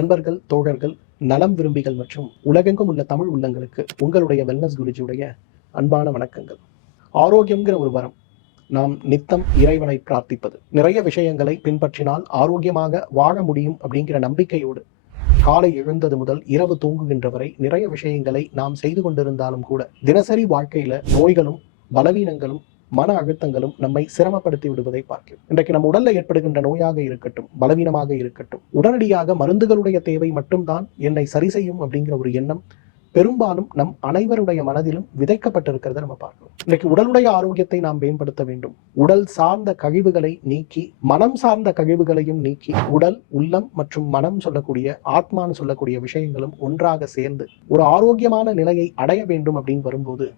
நண்பர்கள், தோழர்கள், நலம் விரும்பிகள் மற்றும் உலகெங்கும் உள்ள தமிழ் உள்ளங்களுக்கு உங்களுடைய வெல்னஸ் குருஜியுடைய அன்பான வணக்கங்கள். ஆரோக்கியம்ங்கிற ஒரு வரம். நாம் நித்தம் இறைவனை பிரார்த்திப்பது. நிறைய விஷயங்களை பின்பற்றினால் ஆரோக்கியமாக வாழ முடியும் அப்படிங்கிற நம்பிக்கையோடு காலை எழுந்தது முதல் இரவு தூங்குகின்ற வரை நிறைய விஷயங்களை நாம் செய்து கொண்டிருந்தாலும் கூட தினசரி வாழ்க்கையில நோய்களும் பலவீனங்களும் மன அழுத்தங்களும் நம்மை சிரமப்படுத்தி விடுவதை பார்க்கிறோம். இன்றைக்கு நம் உடல்ல ஏற்படுகின்ற நோயாக இருக்கட்டும், பலவீனமாக இருக்கட்டும், உடனடியாக மருந்துகளுடைய தேவை மட்டும்தான் என்னை சரி செய்யும் அப்படிங்கிற ஒரு எண்ணம் பெரும்பாலும் நம் அனைவருடைய மனதிலும் விதைக்கப்பட்டிருக்கிறத நம்ம பார்க்கிறோம். இன்றைக்கு உடலுடைய ஆரோக்கியத்தை நாம் மேம்படுத்த வேண்டும். உடல் சார்ந்த கழிவுகளை நீக்கி மனம் சார்ந்த கழிவுகளையும் நீக்கி உடல், உள்ளம் மற்றும் மனம் சொல்லக்கூடிய ஆத்மான்னு சொல்லக்கூடிய விஷயங்களும் ஒன்றாக சேர்ந்து ஒரு ஆரோக்கியமான நிலையை அடைய வேண்டும் அப்படின்னு வரும்போது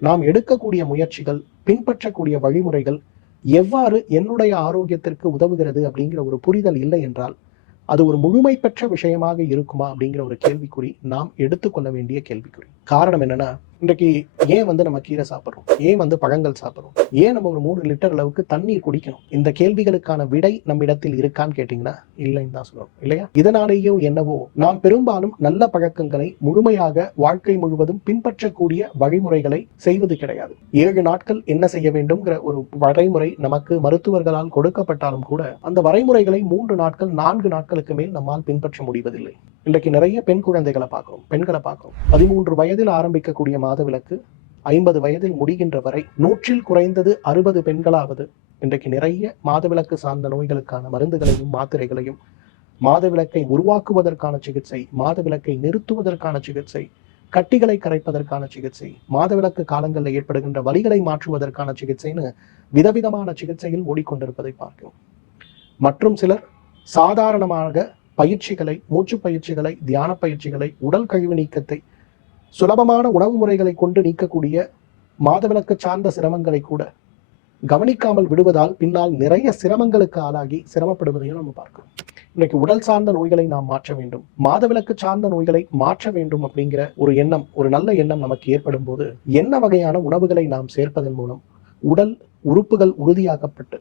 நாம் எடுக்கக்கூடிய முயற்சிகள், பின்பற்றக்கூடிய வழிமுறைகள் எவ்வாறு என்னுடைய ஆரோக்கியத்திற்கு உதவுகிறது அப்படிங்கிற ஒரு புரிதல் இல்லை என்றால் அது ஒரு முழுமை பெற்ற விஷயமாக இருக்குமா அப்படிங்கிற ஒரு கேள்விக்குறி நாம் எடுத்துக்கொள்ள வேண்டிய கேள்விக்குறி. காரணம் என்னன்னா, இன்றைக்கு ஏன் நம்ம கீரை சாப்பிட்றோம், ஏன் பழங்கள் சாப்பிட்றோம், ஏன் நம்ம ஒரு 3 லிட்டர் அளவுக்கு தண்ணீர் குடிக்கணும்? இந்த கேள்விகளுக்கான விடை நம்ம இடத்தில் இருக்கான்னு கேட்டீங்கன்னா இல்லைன்னு தான் சொல்லணும், இல்லையா? இதனாலேயோ என்னவோ நாம் பெரும்பாலும் நல்ல பழக்கங்களை முழுமையாக வாழ்க்கை முழுவதும் பின்பற்றக்கூடிய வழிமுறைகளை செய்வது கிடையாது. 7 நாட்கள் என்ன செய்ய வேண்டும்ங்கிற ஒரு வரைமுறை நமக்கு மருத்துவர்களால் கொடுக்கப்பட்டாலும் கூட அந்த வரைமுறைகளை 3 நாட்கள் 4 நாட்களுக்கு மேல் நம்மால் பின்பற்ற முடிவதில்லை. இன்றைக்கு நிறைய பெண் குழந்தைகளை பார்க்கிறோம், பெண்களை பார்க்கிறோம். 13 வயதில் ஆரம்பிக்கக்கூடிய மாதவிலக்கு 50 வயதில் முடிகின்ற வரை 100 குறைந்தது 60 பெண்களாவது இன்றைக்கு நிறைய மாதவிலக்கு சார்ந்த நோய்களுக்கான மருந்துகளையும் மாத்திரைகளையும், மாதவிலக்கை உருவாக்குவதற்கான சிகிச்சை, மாதவிலக்கை நிறுத்துவதற்கான சிகிச்சை, கட்டிகளை கரைப்பதற்கான சிகிச்சை, மாதவிலக்கு காலங்களில் ஏற்படுகின்ற வலிகளை மாற்றுவதற்கான சிகிச்சைன்னு விதவிதமான சிகிச்சையில் ஓடிக்கொண்டிருப்பதை பார்க்கிறோம். மற்றும் சிலர் சாதாரணமாக பயிற்சிகளை, மூச்சு பயிற்சிகளை, தியான பயிற்சிகளை, உடல் கழிவு நீக்கத்தை, சுலபமான உணவு முறைகளை கொண்டு நீக்கக்கூடிய மாதவிலக்கு சார்ந்த சிரமங்களை கூட கவனிக்காமல் விடுவதால் பின்னால் நிறைய சிரமங்களுக்கு ஆளாகி சிரமப்படுவதையும் நம்ம பார்க்கிறோம். இன்னைக்கு உடல் சார்ந்த நோய்களை நாம் மாற்ற வேண்டும், மாதவிலக்கு சார்ந்த நோய்களை மாற்ற வேண்டும் அப்படிங்கிற ஒரு எண்ணம், ஒரு நல்ல எண்ணம் நமக்கு ஏற்படும் போது என்ன வகையான உணவுகளை நாம் சேர்ப்பதன் மூலம் உடல் உறுப்புகள் உறுதியாக்கப்பட்டு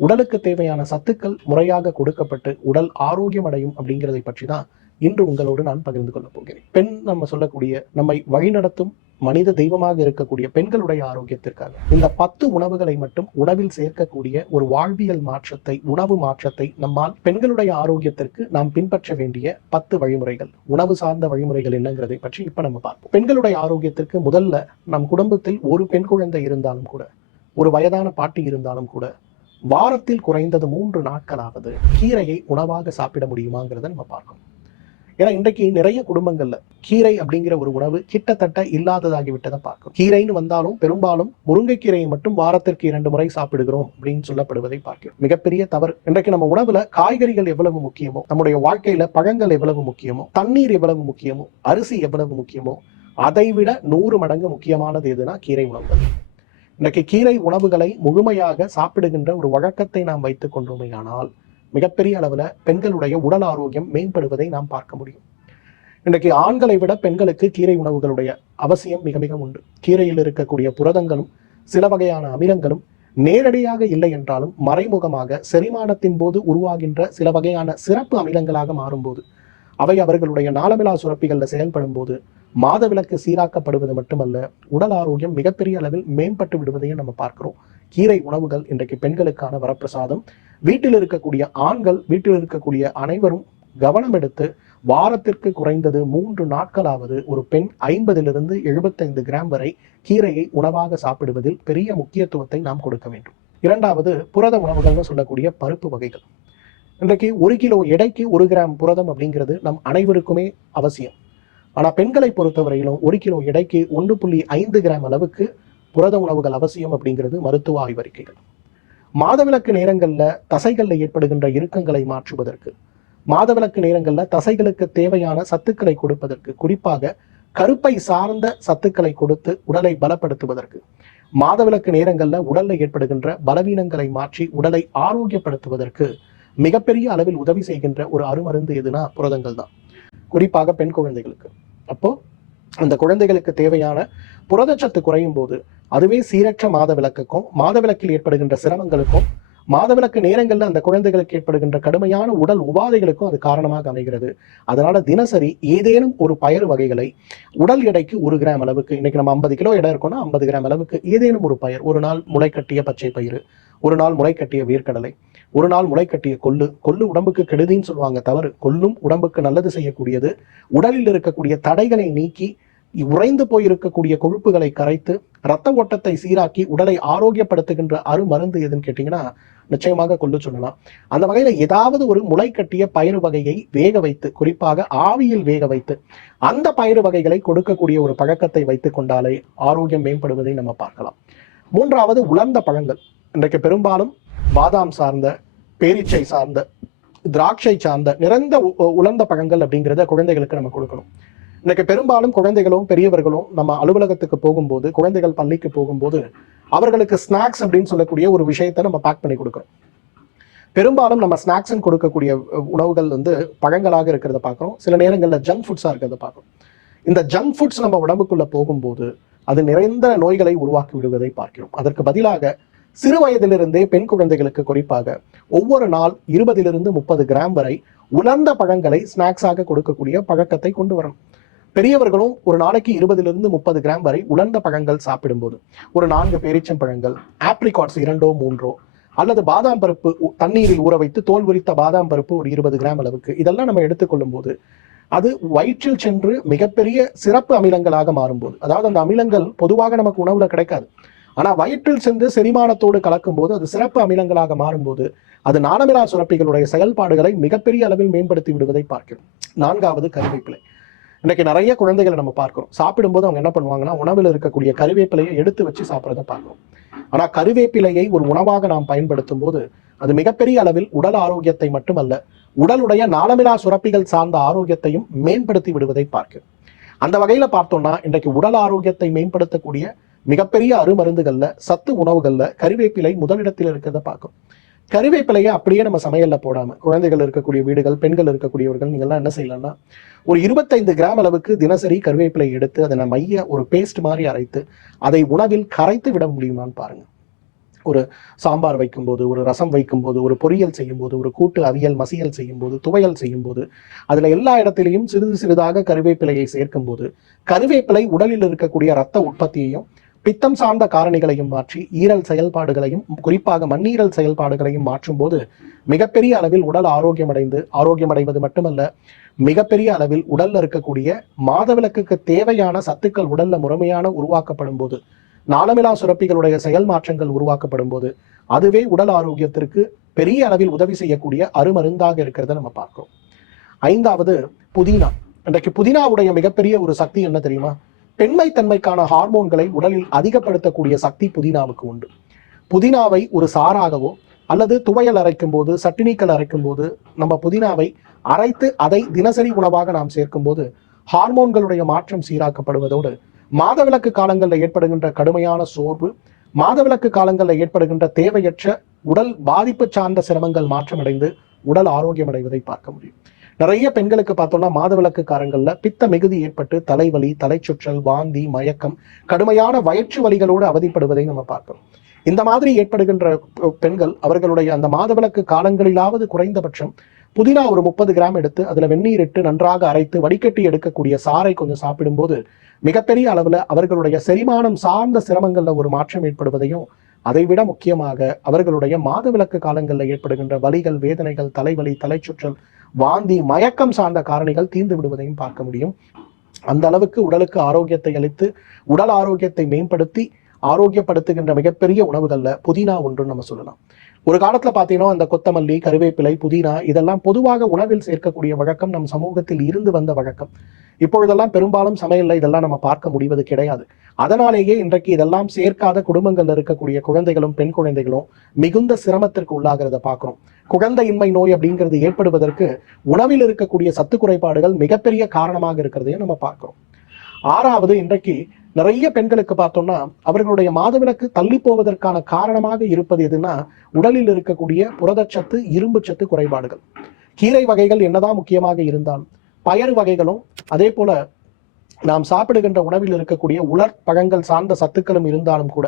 உடலுக்கு தேவையான சத்துக்கள் முறையாக கொடுக்கப்பட்டு உடல் ஆரோக்கியம் அடையும் அப்படிங்கிறதை பற்றி தான் இன்று உங்களோடு நான் பகிர்ந்து கொள்ள போகிறேன். பெண் நம்ம சொல்லக்கூடிய நம்மை வழிநடத்தும் மனித தெய்வமாக இருக்கக்கூடிய பெண்களுடைய ஆரோக்கியத்திற்காக இந்த 10 உணவுகளை மட்டும் உணவில் சேர்க்கக்கூடிய ஒரு வாழ்வியல் மாற்றத்தை, உணவு மாற்றத்தை நம்மால் பெண்களுடைய ஆரோக்கியத்திற்கு நாம் பின்பற்ற வேண்டிய 10 வழிமுறைகள், உணவு சார்ந்த வழிமுறைகள் என்னங்கிறதை பற்றி இப்ப நம்ம பார்ப்போம். பெண்களுடைய ஆரோக்கியத்திற்கு முதல்ல நம் குடும்பத்தில் ஒரு பெண் குழந்தை இருந்தாலும் கூட, ஒரு வயதான பாட்டி இருந்தாலும் கூட வாரத்தில் குறைந்தது 3 நாட்களாவது கீரையை உணவாக சாப்பிட முடியுமாங்கிறத நம்ம பார்க்கணும். ஏன்னா இன்றைக்கு நிறைய குடும்பங்கள்ல கீரை அப்படிங்கிற ஒரு உணவு கிட்டத்தட்ட இல்லாததாகிவிட்டதை பார்க்கணும். கீரைன்னு வந்தாலும் பெரும்பாலும் முருங்கைக்கீரையை மட்டும் வாரத்திற்கு 2 முறை சாப்பிடுகிறோம் அப்படின்னு சொல்லப்படுவதை பார்க்கிறோம். மிகப்பெரிய தவறு. இன்றைக்கு நம்ம உணவுல காய்கறிகள் எவ்வளவு முக்கியமோ, நம்முடைய வாழ்க்கையில பழங்கள் எவ்வளவு முக்கியமோ, தண்ணீர் எவ்வளவு முக்கியமோ, அரிசி எவ்வளவு முக்கியமோ, அதைவிட 100 மடங்கு முக்கியமானது எதுனா கீரை உணவுகள். இன்றைக்கு கீரை உணவுகளை முழுமையாக சாப்பிடுகின்ற ஒரு வழக்கத்தை நாம் வைத்துக் கொண்டோமே ஆனால் மிகப்பெரிய அளவுல பெண்களுடைய உடல் ஆரோக்கியம் மேம்படுவதை நாம் பார்க்க முடியும். இன்றைக்கு ஆண்களை விட பெண்களுக்கு கீரை உணவுகளுடைய அவசியம் மிக மிக உண்டு. கீரையில் இருக்கக்கூடிய புரதங்களும் சில வகையான அமிலங்களும் நேரடியாக இல்லை என்றாலும் மறைமுகமாக செரிமானத்தின் போது உருவாகின்ற சில வகையான சிறப்பு அமிலங்களாக மாறும்போது, அவை அவர்களுடைய நாளமிலா சுரப்பிகள்ல செயல்படும் போது மாதவிலக்கு சீராக்கப்படுவது மட்டுமல்ல, உடல் ஆரோக்கியம் மிகப்பெரிய அளவில் மேம்பட்டு விடுவதையும் நம்ம பார்க்கிறோம். கீரை உணவுகள் இன்றைக்கு பெண்களுக்கான வரப்பிரசாதம். வீட்டில் இருக்கக்கூடிய ஆண்கள், வீட்டில் இருக்கக்கூடிய அனைவரும் கவனம் எடுத்து வாரத்திற்கு குறைந்தது 3 நாட்களாவது ஒரு பெண் 50லிருந்து 75 கிராம் வரை கீரையை உணவாக சாப்பிடுவதில் பெரிய முக்கியத்துவத்தை நாம் கொடுக்க வேண்டும். இரண்டாவது, புரத உணவுகள்னு சொல்லக்கூடிய பருப்பு வகைகள். இன்றைக்கு 1 கிலோ எடைக்கு 1 கிராம் புரதம் அப்படிங்கிறது நம் அனைவருக்குமே அவசியம். ஆனா பெண்களை பொறுத்தவரையிலும் 1 கிலோ எடைக்கு 1.5 கிராம் அளவுக்கு புரத உணவுகள் அவசியம் அப்படிங்கிறது மருத்துவ ஆய்வறிக்கைகள். மாதவிலக்கு நேரங்கள்ல தசைகள்ல ஏற்படுகின்ற இறுக்கங்களை மாற்றுவதற்கு, மாதவிலக்கு நேரங்கள்ல தசைகளுக்கு தேவையான சத்துக்களை கொடுப்பதற்கு, குறிப்பாக கருப்பை சார்ந்த சத்துக்களை கொடுத்து உடலை பலப்படுத்துவதற்கு, மாதவிலக்கு நேரங்கள்ல உடல்ல ஏற்படுகின்ற பலவீனங்களை மாற்றி உடலை ஆரோக்கியப்படுத்துவதற்கு மிகப்பெரிய அளவில் உதவி செய்கின்ற ஒரு அருமருந்து எதுனா புரதங்கள் தான், குறிப்பாக பெண் குழந்தைகளுக்கு. அப்போ அந்த குழந்தைகளுக்கு தேவையான புரதச்சத்து குறையும் போது அதுவே சீரற்ற மாதவிலக்குக்கும் மாதவிலக்கில் ஏற்படுகின்ற சிரமங்களுக்கும் மாதவிலக்கு நேரங்கள்ல அந்த குழந்தைகளுக்கு ஏற்படுகின்ற கடுமையான உடல் உபாதைகளுக்கும் அது காரணமாக அமைகிறது. அதனால தினசரி ஏதேனும் ஒரு பயறு வகைகளை உடல் எடைக்கு 1 கிராம் அளவுக்கு, இன்னைக்கு நம்ம 50 கிலோ எடை இருக்கோம்னா 50 கிராம் அளவுக்கு ஏதேனும் ஒரு பயிர், ஒரு நாள் முளை கட்டிய பச்சை பயிறு, ஒரு நாள் முளை கட்டிய வேர்க்கடலை, ஒரு நாள் முளை கட்டிய கொள்ளு. கொள்ளு உடம்புக்கு கெடுதின்னு சொல்லுவாங்க, தவறு. கொள்ளும் உடம்புக்கு நல்லது செய்யக்கூடியது. உடலில் இருக்கக்கூடிய தடைகளை நீக்கி உறைந்து போயிருக்கக்கூடிய கொழுப்புகளை கரைத்து இரத்த ஓட்டத்தை சீராக்கி உடலை ஆரோக்கியப்படுத்துகின்ற அருமருந்து எதுன்னு கேட்டீங்கன்னா நிச்சயமாக கொள்ளு சொல்லலாம். அந்த வகையில ஏதாவது ஒரு முளை கட்டிய பயிறு வகையை வேக வைத்து, குறிப்பாக ஆவியில் வேக வைத்து அந்த பயிறு வகைகளை கொடுக்கக்கூடிய ஒரு பழக்கத்தை வைத்துக் கொண்டாலே ஆரோக்கியம் மேம்படுவதை நம்ம பார்க்கலாம். மூன்றாவது, உலர்ந்த பழங்கள். இன்றைக்கு பெரும்பாலும் பாதாம் சார்ந்த, பேரீச்சை சார்ந்த, திராட்சை சார்ந்த நிறைந்த உலர்ந்த பழங்கள் அப்படிங்கிறத குழந்தைகளுக்கு நம்ம கொடுக்கணும். இன்னைக்கு பெரும்பாலும் குழந்தைகளும் பெரியவர்களும் நம்ம அலுவலகத்துக்கு போகும்போது, குழந்தைகள் பள்ளிக்கு போகும்போது அவர்களுக்கு ஸ்நாக்ஸ் அப்படின்னு சொல்லக்கூடிய ஒரு விஷயத்தை நம்ம பேக் பண்ணி கொடுக்குறோம். பெரும்பாலும் நம்ம ஸ்நாக்ஸ் கொடுக்கக்கூடிய உணவுகள் பழங்களாக இருக்கிறத பார்க்குறோம். சில நேரங்களில் ஜங்க் ஃபுட்ஸாக இருக்கிறத பார்க்குறோம். இந்த ஜங்க் ஃபுட்ஸ் நம்ம உடம்புக்குள்ள போகும்போது அது நிறைந்த நோய்களை உருவாக்கி விடுவதை பார்க்கிறோம். அதற்கு பதிலாக சிறு வயதிலிருந்தே பெண் குழந்தைகளுக்கு குறிப்பாக ஒவ்வொரு நாள் 20 to 30 கிராம் வரை உலர்ந்த பழங்களை ஸ்நாக்ஸாக கொடுக்கக்கூடிய பழக்கத்தை கொண்டு வரணும். பெரியவர்களும் ஒரு நாளைக்கு 20 to 30 கிராம் வரை உலர்ந்த பழங்கள் சாப்பிடும்போது, ஒரு 4 பேரீச்சம் பழங்கள், ஆப்ரிகாட்ஸ் 2 or 3, அல்லது பாதாம் பருப்பு தண்ணீரில் ஊற வைத்து தோல் உரித்த பாதாம் பருப்பு ஒரு 20 கிராம் அளவுக்கு, இதெல்லாம் நம்ம எடுத்துக்கொள்ளும் போது அது வயிற்றில் சென்று மிகப்பெரிய சிறப்பு அமிலங்களாக மாறும்போது, அதாவது அந்த அமிலங்கள் பொதுவாக நமக்கு உணவுல கிடைக்காது, ஆனா வயிற்றில் சென்று செரிமானத்தோடு கலக்கும் போது அது சிறப்பு அமிலங்களாக மாறும்போது அது நாளமிலா சுரப்பிகளுடைய செயல்பாடுகளை மிகப்பெரிய அளவில் மேம்படுத்தி விடுவதை பார்க்கிறோம். 4வது, கருவேப்பிலை. இன்னைக்கு நிறைய குழந்தைகளை நம்ம பார்க்கிறோம், சாப்பிடும்போது அவங்க என்ன பண்ணுவாங்கன்னா உணவில் இருக்கக்கூடிய கருவேப்பிலையை எடுத்து வச்சு சாப்பிட்றத பார்க்கிறோம். ஆனா கருவேப்பிலையை ஒரு உணவாக நாம் பயன்படுத்தும் போது அது மிகப்பெரிய அளவில் உடல் ஆரோக்கியத்தை மட்டுமல்ல, உடலுடைய நாளமிலா சுரப்பிகள் சார்ந்த ஆரோக்கியத்தையும் மேம்படுத்தி விடுவதை பார்க்கிறோம். அந்த வகையில பார்த்தோம்னா இன்றைக்கு உடல் ஆரோக்கியத்தை மேம்படுத்தக்கூடிய மிகப்பெரிய அருமருந்துகள்ல, சத்து உணவுகள்ல கருவேப்பிலை முதலிடத்தில் இருக்கிறத பார்க்கும். கருவேப்பிலையை அப்படியே நம்ம சமையல்ல போடாம, குழந்தைகள் இருக்கக்கூடிய வீடுகள், பெண்கள் இருக்கக்கூடியவர்கள் நீங்கள்லாம் என்ன செய்யலாம்னா ஒரு 25 கிராம் அளவுக்கு தினசரி கருவேப்பிலை எடுத்து அதை மைய ஒரு பேஸ்ட் மாதிரி அரைத்து அதை உணவில் கரைத்து விட முடியுமான்னு பாருங்க. ஒரு சாம்பார் வைக்கும்போது, ஒரு ரசம் வைக்கும்போது, ஒரு பொரியல் செய்யும்போது, ஒரு கூட்டு அவியல் மசியல் செய்யும்போது, துவையல் செய்யும்போது அதுல எல்லா இடத்திலையும் சிறிது சிறிதாக கருவேப்பிலையை சேர்க்கும் போது கருவேப்பிலை உடலில் இருக்கக்கூடிய இரத்த உற்பத்தியையும் பித்தம் சார்ந்த காரணிகளையும் மாற்றி ஈரல் செயல்பாடுகளையும், குறிப்பாக மண்ணீரல் செயல்பாடுகளையும் மாற்றும் போது மிகப்பெரிய அளவில் உடல் ஆரோக்கியமடைவது மட்டுமல்ல, மிகப்பெரிய அளவில் உடல்ல இருக்கக்கூடிய மாதவிலக்குக்கு தேவையான சத்துக்கள் உடல்ல முறைமையான உருவாக்கப்படும் போது, நாளமிலா சுரப்பிகளுடைய செயல் மாற்றங்கள் உருவாக்கப்படும் போது அதுவே உடல் ஆரோக்கியத்திற்கு பெரிய அளவில் உதவி செய்யக்கூடிய அருமருந்தாக இருக்கிறத நம்ம பார்க்கிறோம். 5வது, புதினா. இன்றைக்கு புதினாவுடைய மிகப்பெரிய ஒரு சக்தி என்ன தெரியுமா? பெண்மைத்தன்மைக்கான ஹார்மோன்களை உடலில் அதிகப்படுத்தக்கூடிய சக்தி புதினாவுக்கு உண்டு. புதினாவை ஒரு சாறாகவோ அல்லது துவையல் அரைக்கும் போது, சட்டினிக்கல் அரைக்கும் போது நம்ம புதினாவை அரைத்து அதை தினசரி உணவாக நாம் சேர்க்கும் போது ஹார்மோன்களுடைய மாற்றம் சீராக்கப்படுவதோடு மாதவிலக்கு காலங்களில் ஏற்படுகின்ற கடுமையான சோர்வு, மாதவிலக்கு காலங்களில் ஏற்படுகின்ற தேவையற்ற உடல் பாதிப்பு சார்ந்த சிரமங்கள் மாற்றமடைந்து உடல் ஆரோக்கியம் அடைவதை பார்க்க முடியும். நிறைய பெண்களுக்கு பார்த்தோம்னா மாதவிலக்கு காலங்கள்ல பித்த மிகுதி ஏற்பட்டு தலைவலி, தலைச்சுற்றல், வாந்தி, மயக்கம், கடுமையான வயிற்று வலிகளோடு அவதிப்படுவதை நம்ம பார்க்கிறோம். இந்த மாதிரி ஏற்படுகின்ற பெண்கள் அவர்களுடைய அந்த மாதவிலக்கு காலங்களிலாவது குறைந்தபட்சம் புதினா ஒரு 30 கிராம் எடுத்து அதுல வெந்நீர் இட்டு நன்றாக அரைத்து வடிகட்டி எடுக்கக்கூடிய சாறை கொஞ்சம் சாப்பிடும்போது மிகப்பெரிய அளவுல அவர்களுடைய செரிமானம் சார்ந்த சிரமங்கள்ல ஒரு மாற்றம் ஏற்படுவதையும், அதைவிட முக்கியமாக அவர்களுடைய மாதவிலக்கு காலங்களில் ஏற்படுகின்ற வலிகள், வேதனைகள், தலைவலி, தலைச்சுற்றல், வாந்தி, மயக்கம் சார்ந்த காரணிகள் தீர்ந்து விடுவதையும் பார்க்க முடியும். அந்த அளவுக்கு உடலுக்கு ஆரோக்கியத்தை அளித்து உடல் ஆரோக்கியத்தை மேம்படுத்தி ஆரோக்கியப்படுத்துகின்ற மிகப்பெரிய உணவுகள்ல புதினா ஒன்று நம்ம சொல்லலாம். ஒரு காலத்துல பாத்தீங்கன்னா அந்த கொத்தமல்லி, கருவேப்பிலை, புதினா இதெல்லாம் பொதுவாக உணவில் சேர்க்கக்கூடிய வழக்கம் நம் சமூகத்தில் இருந்து வந்த வழக்கம். இப்பொழுதெல்லாம் பெரும்பாலும் சமையல்ல இதெல்லாம் நம்ம பார்க்க முடிவது கிடையாது. அதனாலேயே இன்றைக்கு இதெல்லாம் சேர்க்காத குடும்பங்கள்ல இருக்கக்கூடிய குழந்தைகளும் பெண் குழந்தைகளும் மிகுந்த சிரமத்திற்கு உள்ளாகிறத பார்க்கிறோம். குழந்தையின்மை நோய் அப்படிங்கிறது ஏற்படுவதற்கு உணவில் இருக்கக்கூடிய சத்து குறைபாடுகள் மிகப்பெரிய காரணமாக இருக்கிறதையும் நம்ம பார்க்கிறோம். 6வது, இன்றைக்கு நிறைய பெண்களுக்கு பார்த்தோம்னா அவர்களுடைய மாதவிலக்கு தள்ளி போவதற்கான காரணமாக இருப்பது எதுன்னா உடலில் இருக்கக்கூடிய புரதச்சத்து, இரும்பு சத்து குறைபாடுகள். கீரை வகைகள் என்னதான் முக்கியமாக இருந்தாலும், பயறு வகைகளும் அதே போல நாம் சாப்பிடுகின்ற உணவில் இருக்கக்கூடிய உலர் பழங்கள் சார்ந்த சத்துக்களும் இருந்தாலும் கூட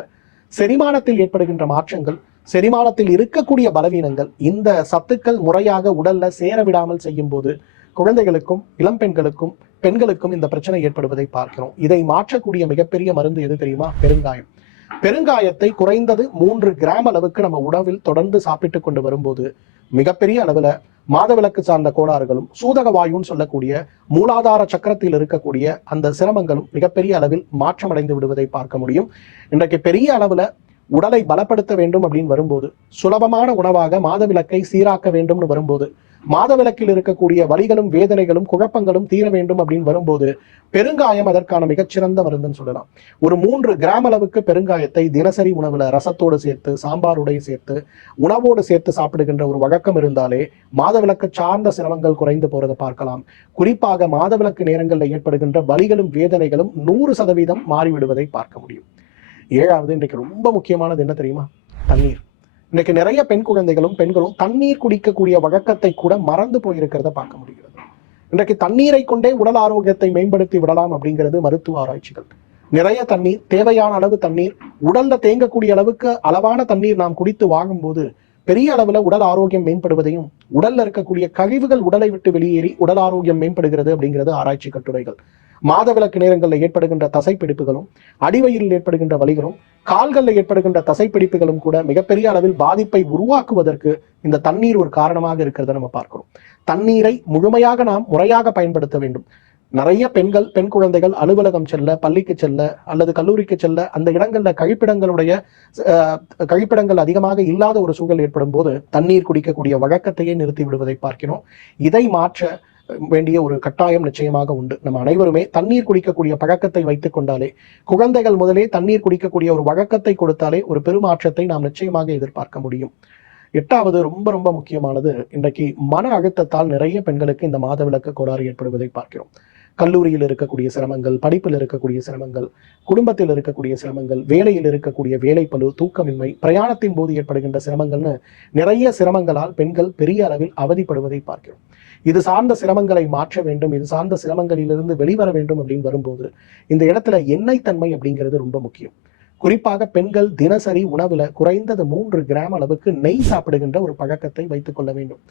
செரிமானத்தில் ஏற்படுகின்ற மாற்றங்கள், செரிமானத்தில் இருக்கக்கூடிய பலவீனங்கள் இந்த சத்துக்கள் முறையாக உடல்ல சேர விடாமல் செய்யும் போது குழந்தைகளுக்கும் இளம் பெண்களுக்கும் பெண்களுக்கும் இந்த பிரச்சனை ஏற்படுவதை பார்க்கிறோம். இதை மாற்றக்கூடிய மிகப்பெரிய மருந்து எது தெரியுமா? பெருங்காயம். பெருங்காயத்தை குறைந்தது 3 கிராம் அளவுக்கு நம்ம உணவில் தொடர்ந்து சாப்பிட்டு கொண்டு வரும்போது மிகப்பெரிய அளவுல மாதவிலக்கு சார்ந்த கோளாறுகளும் சூதக வாயுன்னு சொல்லக்கூடிய மூலாதார சக்கரத்தில் இருக்கக்கூடிய அந்த சிரமங்களும் மிகப்பெரிய அளவில் மாற்றமடைந்து விடுவதை பார்க்க முடியும். இன்றைக்கு பெரிய அளவுல உடலை பலப்படுத்த வேண்டும் அப்படின்னு வரும்போது, சுலபமான உணவாக மாதவிலக்கை சீராக்க வேண்டும்னு வரும்போது, மாதவிலக்கில் இருக்கக்கூடிய வலிகளும் வேதனைகளும் குழப்பங்களும் தீர வேண்டும் அப்படின்னு வரும்போது பெருங்காயம் அதற்கான மிகச்சிறந்த மருந்துன்னு சொல்லலாம். ஒரு 3 கிராம் அளவுக்கு பெருங்காயத்தை தினசரி உணவுல ரசத்தோடு சேர்த்து, சாம்பாரோடு சேர்த்து, உணவோடு சேர்த்து சாப்பிடுகின்ற ஒரு வழக்கம் இருந்தாலே மாதவிலக்கு சார்ந்த சிரமங்கள் குறைந்து போறதை பார்க்கலாம். குறிப்பாக மாதவிலக்கு நேரங்களில் ஏற்படுகின்ற வலிகளும் வேதனைகளும் 100% மாறிவிடுவதை பார்க்க முடியும். 7வது, இன்றைக்கு ரொம்ப முக்கியமானது என்ன தெரியுமா? தண்ணீர். இன்னைக்கு நிறைய பெண் குழந்தைகளும் பெண்களும் தண்ணீர் குடிக்கக்கூடிய வழக்கத்தை கூட மறந்து போயிருக்கிறத பார்க்க முடிகிறது. இன்றைக்கு தண்ணீரை கொண்டே உடல் ஆரோக்கியத்தை மேம்படுத்தி விடலாம் அப்படிங்கிறது மருத்துவ ஆராய்ச்சிகள். நிறைய தண்ணீர், தேவையான அளவு தண்ணீர், உடல்ல தேங்கக்கூடிய அளவுக்கு அளவான தண்ணீர் நாம் குடித்து வாங்கும்போது பெரிய அளவுல உடல் ஆரோக்கியம் மேம்படுவதையும், உடல்ல இருக்கக்கூடிய கழிவுகள் உடலை விட்டு வெளியேறி உடல் ஆரோக்கியம் மேம்படுகிறது அப்படிங்கிறது ஆராய்ச்சி கட்டுரைகள். மாதவிலக்கு நேரங்களில் ஏற்படுகின்ற தசைப்பிடிப்புகளும், அடிவயிறில் ஏற்படுகின்ற வலிகளும், கால்களில் ஏற்படுகின்ற தசைப்பிடிப்புகளும் கூட மிகப்பெரிய அளவில் பாதிப்பை உருவாக்குவதற்கு இந்த தண்ணீர் ஒரு காரணமாக இருக்கிறத நம்ம பார்க்கிறோம். தண்ணீரை முழுமையாக நாம் முறையாக பயன்படுத்த வேண்டும். நிறைய பெண்கள், பெண் குழந்தைகள் அலுவலகம் செல்ல, பள்ளிக்கு செல்ல அல்லது கல்லூரிக்கு செல்ல அந்த இடங்கள்ல கழிப்பிடங்கள் அதிகமாக இல்லாத ஒரு சூழல் ஏற்படும் போது தண்ணீர் குடிக்கக்கூடிய வழக்கத்தையே நிறுத்தி விடுவதை பார்க்கிறோம். இதை மாற்ற வேண்டிய ஒரு கட்டாயம் நிச்சயமாக உண்டு. நம்ம அனைவருமே தண்ணீர் குடிக்கக்கூடிய பழக்கத்தை வைத்துக் கொண்டாலே, குழந்தைகள் முதலே தண்ணீர் குடிக்கக்கூடிய ஒரு வழக்கத்தை கொடுத்தாலே ஒரு பெருமாற்றத்தை நாம் நிச்சயமாக எதிர்பார்க்க முடியும். 8வது, ரொம்ப ரொம்ப முக்கியமானது, இன்றைக்கு மன அழுத்தத்தால் நிறைய பெண்களுக்கு இந்த மாதவிலக்கு கோளாறு ஏற்படுவதை பார்க்கிறோம். கல்லூரியில் இருக்கக்கூடிய சிரமங்கள், படிப்பில் இருக்கக்கூடிய சிரமங்கள், குடும்பத்தில் இருக்கக்கூடிய சிரமங்கள், வேலையில் இருக்கக்கூடிய வேலைப்பளு, தூக்கமின்மை, பிரயாணத்தின் போது ஏற்படுகின்ற சிரமங்கள்னு நிறைய சிரமங்களால் பெண்கள் பெரிய அளவில் அவதிப்படுவதை பார்க்கிறோம். இது சார்ந்த சிரமங்களை மாற்ற வேண்டும், இது சார்ந்த சிரமங்களிலிருந்து வெளிவர வேண்டும் அப்படின்னு வரும்போது இந்த இடத்துல எண்ணெய் தன்மை அப்படிங்கிறது ரொம்ப முக்கியம். குறிப்பாக பெண்கள் தினசரி உணவுல குறைந்தது 3 கிராம் அளவுக்கு நெய் சாப்பிடுகின்ற ஒரு பழக்கத்தை வைத்துக் கொள்ள வேண்டும்.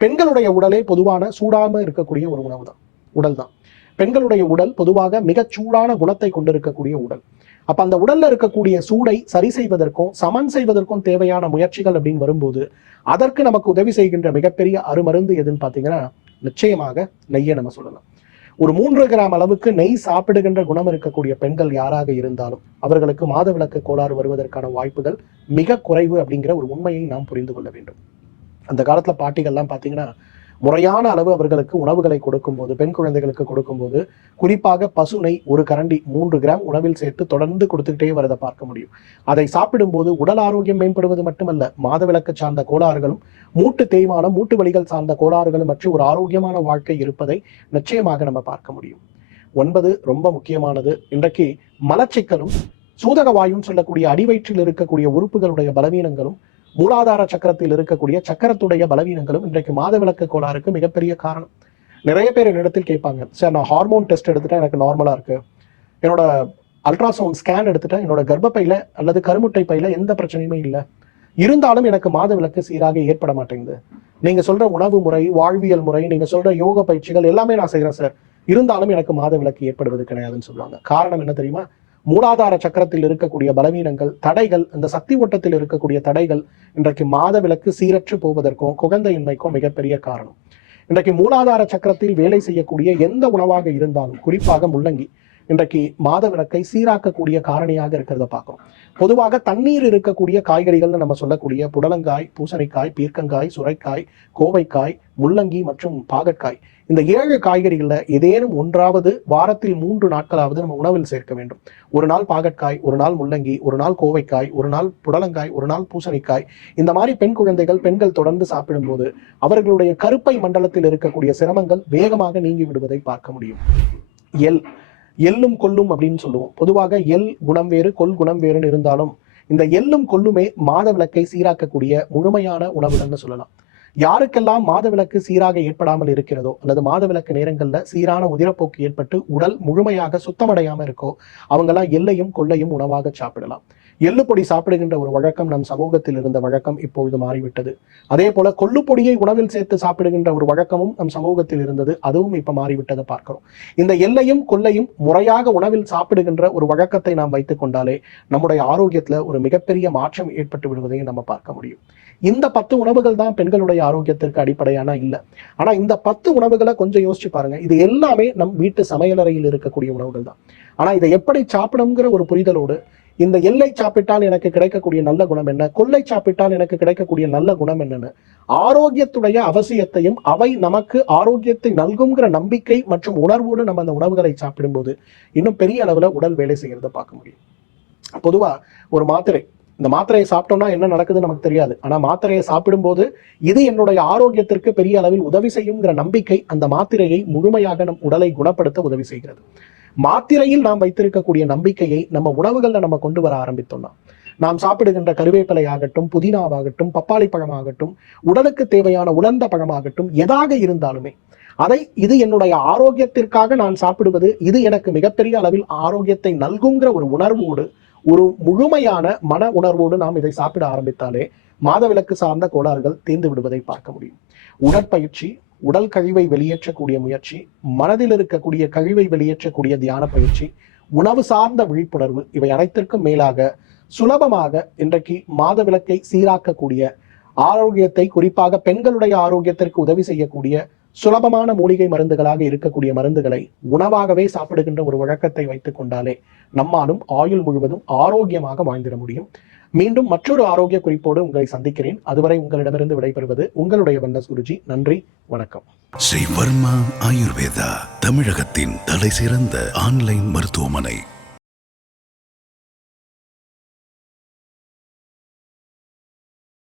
பெண்களுடைய உடலே பொதுவான சூடாம இருக்கக்கூடிய ஒரு உணவு தான், உடல் தான். பெண்களுடைய உடல் பொதுவாக மிகச் சூடான குணத்தை கொண்டிருக்கக்கூடிய உடல். அப்ப அந்த உடல்ல இருக்கக்கூடிய சூடை சரி செய்வதற்கும் சமன் செய்வதற்கும் தேவையான முயற்சிகள் அப்படின்னு வரும்போது அதற்கு நமக்கு உதவி செய்கின்ற மிகப்பெரிய அருமருந்து எதுன்னு பாத்தீங்கன்னா நிச்சயமாக நெய்யை நம்ம சொல்லலாம். ஒரு 3 கிராம் அளவுக்கு நெய் சாப்பிடுகின்ற குணம் இருக்கக்கூடிய பெண்கள் யாராக இருந்தாலும் அவர்களுக்கு மாதவிலக்கு கோளாறு வருவதற்கான வாய்ப்புகள் மிக குறைவு அப்படிங்கிற ஒரு உண்மையை நாம் புரிந்து கொள்ள வேண்டும். அந்த காலத்துல பாட்டிகள்லாம் பாத்தீங்கன்னா முறையான அளவு அவர்களுக்கு உணவுகளை கொடுக்கும்போது, பெண் குழந்தைகளுக்கு கொடுக்கும்போது குறிப்பாக பசு நெய் 1 கரண்டி 3 கிராம் உணவில் சேர்த்து தொடர்ந்து கொடுத்துக்கிட்டே வரதை பார்க்க முடியும். அதை சாப்பிடும்போது உடல் ஆரோக்கியம் மேம்படுவது மட்டுமல்ல, மாதவிலக்கு சார்ந்த கோளாறுகளும், மூட்டு தேய்மானம், மூட்டு வலிகள் சார்ந்த கோளாறுகளும் மற்றும் ஒரு ஆரோக்கியமான வாழ்க்கை இருப்பதை நிச்சயமாக நம்ம பார்க்க முடியும். 9, ரொம்ப முக்கியமானது, இன்றைக்கு மலச்சிக்கலும் சூதக வாயுன்னு சொல்லக்கூடிய அடிவயிற்றில் இருக்கக்கூடிய உறுப்புகளுடைய பலவீனங்களும், மூலாதார சக்கரத்தில் இருக்கக்கூடிய சக்கரத்துடைய பலவீனங்களும் இன்றைக்கு மாதவிலக்கு கோளாறுக்கு மிகப்பெரிய காரணம். நிறைய பேர் என்னிடத்தில் கேட்பாங்க, சார் நான் ஹார்மோன் டெஸ்ட் எடுத்துட்டா எனக்கு நார்மலா இருக்கு, என்னோட அல்ட்ராசவுண்ட் ஸ்கேன் எடுத்துட்டா என்னோட கர்ப்பப்பையில அல்லது கருமுட்டை பையில எந்த பிரச்சனையுமே இல்லை, இருந்தாலும் எனக்கு மாதவிலக்கு சீராக ஏற்பட மாட்டேங்குது. நீங்க சொல்ற உணவு முறை, வாழ்வியல் முறை, நீங்க சொல்ற யோக பயிற்சிகள் எல்லாமே நான் செய்யறேன் சார், இருந்தாலும் எனக்கு மாதவிலக்கு ஏற்படுவது கிடையாதுன்னு சொல்லுவாங்க. காரணம் என்ன தெரியுமா? மூலாதார சக்கரத்தில் இருக்கக்கூடிய பலவீனங்கள், தடைகள், அந்த சக்தி ஓட்டத்தில் இருக்கக்கூடிய தடைகள் இன்றைக்கு மாதவிலக்கு சீரற்று போவதற்கும் குழந்தையின்மைக்கும் மிகப்பெரிய காரணம். இன்றைக்கு மூலாதார சக்கரத்தில் வேலை செய்யக்கூடிய எந்த உணவாக இருந்தாலும், குறிப்பாக முள்ளங்கி இன்றைக்கு மாதவிலக்கை சீராக்கக்கூடிய காரணியாக இருக்கிறத பார்க்கிறோம். பொதுவாக தண்ணீர் இருக்கக்கூடிய காய்கறிகள்னு நம்ம சொல்லக்கூடிய புடலங்காய், பூசணிக்காய், பீர்க்கங்காய், சுரைக்காய், கோவைக்காய், முள்ளங்கி மற்றும் பாகற்காய், இந்த 7 காய்கறிகள்ல ஏதேனும் ஒன்றாவது வாரத்தில் 3 நாட்களாவது நம்ம உணவில் சேர்க்க வேண்டும். ஒரு நாள் பாகற்காய், ஒரு நாள் முள்ளங்கி, ஒரு நாள் கோவைக்காய், ஒரு நாள் புடலங்காய், ஒரு நாள் பூசணிக்காய். இந்த மாதிரி பெண்கள் தொடர்ந்து சாப்பிடும்போது அவர்களுடைய கருப்பை மண்டலத்தில் இருக்கக்கூடிய சிரமங்கள் வேகமாக நீங்கி விடுவதை பார்க்க முடியும். எள்ளும் கொள்ளும் அப்படின்னு சொல்லுவோம். பொதுவாக எள் குணம் வேறு, கொள் குணம் வேறுன்னு இருந்தாலும் இந்த எள்ளும் கொள்ளுமே மாதவிலக்கை சீராக்கக்கூடிய முழுமையான உணவுகள்னு சொல்லலாம். யாருக்கெல்லாம் மாதவிலக்கு சீராக ஏற்படாமல் இருக்கிறதோ அல்லது மாதவிலக்கு நேரங்கள்ல சீரான உதிரப்போக்கு ஏற்பட்டு உடல் முழுமையாக சுத்தமடையாம இருக்கோ அவங்கெல்லாம் எள்ளையும் கொள்ளையும் உணவாக சாப்பிடலாம். எள்ளு பொடி சாப்பிடுகின்ற ஒரு வழக்கம் நம் சமூகத்தில் இருந்த வழக்கம் இப்பொழுது மாறிவிட்டது. அதே போல கொள்ளுப்பொடியை உணவில் சேர்த்து சாப்பிடுகின்ற ஒரு வழக்கமும் நம் சமூகத்தில் இருந்தது, அதுவும் இப்ப மாறிவிட்டதை பார்க்கிறோம். இந்த எள்ளையும் கொள்ளையும் முறையாக உணவில் சாப்பிடுகின்ற ஒரு வழக்கத்தை நாம் வைத்துக் கொண்டாலே நம்முடைய ஆரோக்கியத்துல ஒரு மிகப்பெரிய மாற்றம் ஏற்பட்டு விடுவதையும் நம்ம பார்க்க முடியும். இந்த 10 உணவுகள் தான் பெண்களுடைய ஆரோக்கியத்திற்கு அடிப்படையான இல்லை. ஆனா இந்த 10 உணவுகளை கொஞ்சம் யோசிச்சு பாருங்க. இது எல்லாமே நம் வீட்டு சமையலறையில் இருக்கக்கூடிய உணவுகள் தான். ஆனா இதை எப்படி சாப்பிடணுங்கிற ஒரு புரிதலோடு, இந்த எள்ளை சாப்பிட்டால் எனக்கு கிடைக்கக்கூடிய நல்ல குணம் என்ன, கொள்ளை சாப்பிட்டால் எனக்கு கிடைக்கக்கூடிய நல்ல குணம் என்னன்னு ஆரோக்கியத்துடைய அவசியத்தையும் அவை நமக்கு ஆரோக்கியத்தை நல்குங்கிற நம்பிக்கை மற்றும் உணர்வோடு நம்ம அந்த உணவுகளை சாப்பிடும்போது இன்னும் பெரிய அளவுல உடல் வேலை செய்யறதை பார்க்க முடியும். பொதுவா ஒரு மாத்திரை, இந்த மாத்திரையை சாப்பிட்டோம்னா என்ன நடக்குதுன்னு நமக்கு தெரியாது. ஆனா மாத்திரையை சாப்பிடும்போது இது என்னுடைய ஆரோக்கியத்திற்கு பெரிய அளவில் உதவி செய்யுங்கிற நம்பிக்கை அந்த மாத்திரையை முழுமையாக நம் உடலை குணப்படுத்த உதவி செய்கிறது. மாத்திரையில் நாம் வைத்திருக்கக்கூடிய நம்பிக்கையை நம்ம உணவுகள்ல நம்ம கொண்டு வர ஆரம்பித்தோம்னா, நாம் சாப்பிடுகின்ற கருவேப்பிலை ஆகட்டும், புதினாவாகட்டும், பப்பாளி பழமாகட்டும், உடலுக்கு தேவையான உலர்ந்த பழமாகட்டும், எதாக இருந்தாலுமே அதை இது என்னுடைய ஆரோக்கியத்திற்காக நான் சாப்பிடுவது, இது எனக்கு மிகப்பெரிய அளவில் ஆரோக்கியத்தை நல்குங்கிற ஒரு உணர்வோடு, ஒரு முழுமையான மன உணர்வோடு நாம் இதை சாப்பிட ஆரம்பித்தாலே மாதவிலக்கு சார்ந்த கோளாறுகள் தீர்ந்து விடுவதை பார்க்க முடியும். உடற்பயிற்சி, உடல் கழிவை வெளியேற்றக்கூடிய முயற்சி, மனதில் இருக்கக்கூடிய கழிவை வெளியேற்றக்கூடிய தியான பயிற்சி, உணவு சார்ந்த விழிப்புணர்வு, இவை அனைத்திற்கும் மேலாக சுலபமாக இன்றைக்கு மாதவிலக்கை சீராக்கக்கூடிய, ஆரோக்கியத்தை குறிப்பாக பெண்களுடைய ஆரோக்கியத்திற்கு உதவி செய்யக்கூடிய சுலபமான மூலிகை மருந்துகளாக இருக்கக்கூடிய மருந்துகளை உணவாகவே சாப்பிடுகின்ற ஒரு வழக்கத்தை வைத்துக் கொண்டாலே நம்மாலும் ஆயுள் முழுவதும் ஆரோக்கியமாக வாழ்ந்திட முடியும். மீண்டும் மற்றொரு ஆரோக்கிய குறிப்போடு உங்களை சந்திக்கிறேன். அதுவரை உங்களிடமிருந்து விடைபெறுவது உங்களுடைய வெல்னஸ் குருஜி. நன்றி, வணக்கம். ஸ்ரீ வர்மா ஆயுர்வேதா, தமிழகத்தின் தலை சிறந்த ஆன்லைன் மருத்துவமனை.